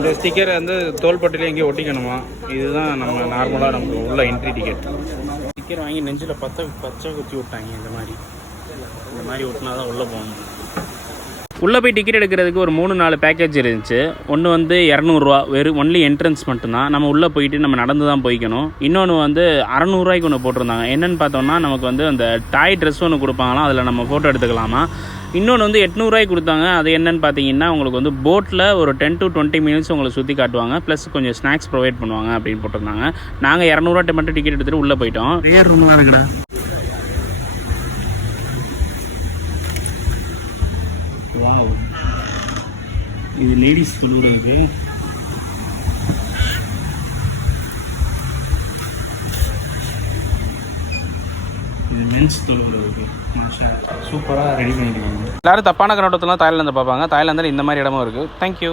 இந்த ஸ்டிக்கர் வந்து தோள்பட்டில எங்கேயும் ஒட்டிக்கணுமா. இதுதான் நம்ம நார்மலாக நமக்கு உள்ள என்ட்ரி டிக்கெட். ஸ்டிக்கர் வாங்கி நெஞ்சில் பச்சை குத்தி விட்டாங்க. இந்த மாதிரி ஒட்டினா தான் உள்ளே போகணும். உள்ளே போய் டிக்கெட் எடுக்கிறதுக்கு ஒரு 3-4 பேக்கேஜ் இருந்துச்சு. ஒன்று வந்து 200 வெறும் ஒன்லி என்ட்ரன்ஸ் மட்டும்தான். நம்ம உள்ளே போயிட்டு நம்ம நடந்து தான் போய்க்கணும். இன்னொன்று வந்து 600 ஒன்று போட்டிருந்தாங்க. என்னென்னு பார்த்தோம்னா நமக்கு வந்து அந்த டாய் ட்ரெஸ் ஒன்று கொடுப்பாங்களாம், அதில் நம்ம ஃபோட்டோ எடுத்துக்கலாமா. இன்னொன்று வந்து 800 கொடுத்தாங்க. அது என்னென்னு பார்த்தீங்கன்னா உங்களுக்கு வந்து போட்டில் ஒரு 10 to 20 மினிட்ஸ் உங்களை சுற்றி காட்டுவாங்க, ப்ளஸ் கொஞ்சம் ஸ்நாக்ஸ் ப்ரொவைட் பண்ணுவாங்க அப்படின்னு போட்டிருந்தாங்க. நாங்கள் 200 மட்டும் டிக்கெட் எடுத்துகிட்டு உள்ளே போயிட்டோம். வேறு ரூம் தான் இருக்குடா. இது லேடிஸ் குழுவுறதுக்கு. இது மென்ஸ் தொழுகிறதுக்கு. சூப்பராக ரெடி பண்ணிக்கலாம். எல்லாரும் தப்பான கண்ணோட்டத்தில் தாய்லாந்து பார்ப்பாங்க. தாய்லாந்தில் இந்த மாதிரி இடமும் இருக்குது. தேங்க்யூ.